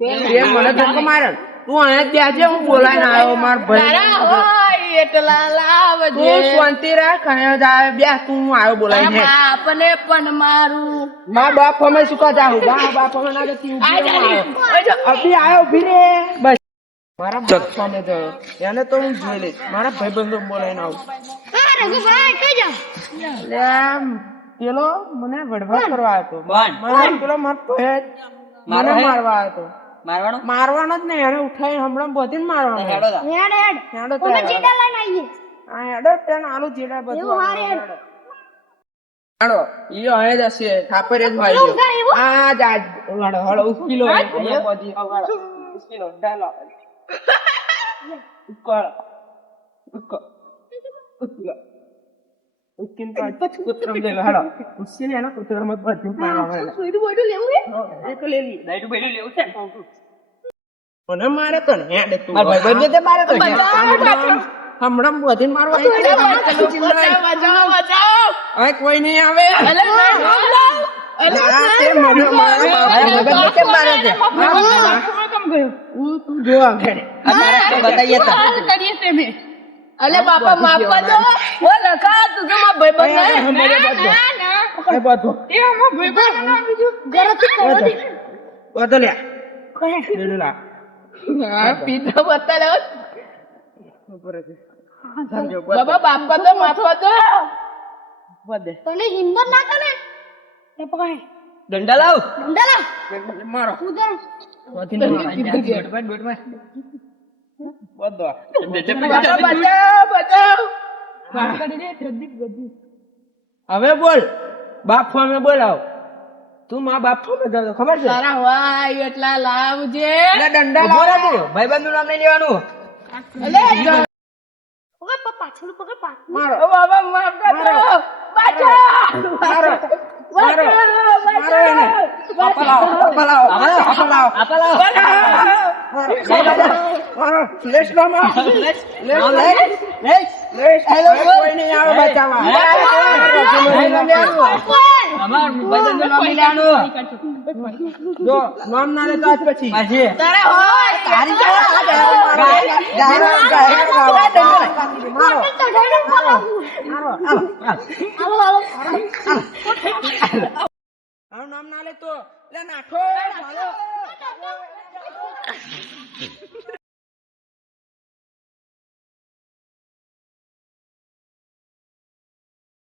તે મને ધક્કો મારે તું અહીંયા ત્યાં હું બોલાઈને આવ્યો માર ભાઈ એટલા લાવજે તું શાંતિ રાખ અહીંયા જાય બે તું આવ્યો બોલાઈને બાપને પણ મારું મારા બાપ અમે શું કા જાઉં બાપ અમે ના જતી અભી આવ્યો ઉભી રે બસ મારા બાપાને તો એને તો હું જોઈ લઈશ મારા ભાઈબંધો બોલાઈને આવું લે પેલો મને વડવા કરવા આવ્યો પેલો મને મારવા આવ્યો મારવાનો જ નહીં એને ઉઠાઈ હમણાં બધી મારવાનો હેડો આલુ જેડા બધું હેડો ઈ અહીં જ હશે થાપર જ મારી આ જાજ હળો હળો ઉસ્કીલો ઉસ્કીલો ડાલો ઉસ્કોળ ઉસ્કીલો ઉસ્કીન પર પછી કૂતરમ દેલો હેડો ઉસ્કીને એનો કૂતર મત બધી મારવાનો સોઈડું બોઈડું લેવું હે એ તો લેલી દાઈડું બોઈડું લેવું છે મને મારે તો ને હેડ તું મારા ભાઈ બંને મારે તો હમણાં બધી મારવા બચાવ હવે કોઈ નહીં આવે અલે બાપા માફ કરજો ઓ લખા તું તો મારા ભાઈબંધ પીતો બતાડો બાબા બાપ કરજો માફ કરજો તને હિંમત ના કરે એ પકડ દંડા લાવ મારો હવે બોલ બાપ ફોમે બોલાવ તું મા બાપ ફોમે ખબર છે તારા વાય એટલા લાવજે દંડા લાવ ભાઈબંધ નું નામ નહીં લેવાનું પાછળ પકડ મારો બાબા માફ કરજો નામ ના લેતો આજ પછી નામ ના લેતો નાખો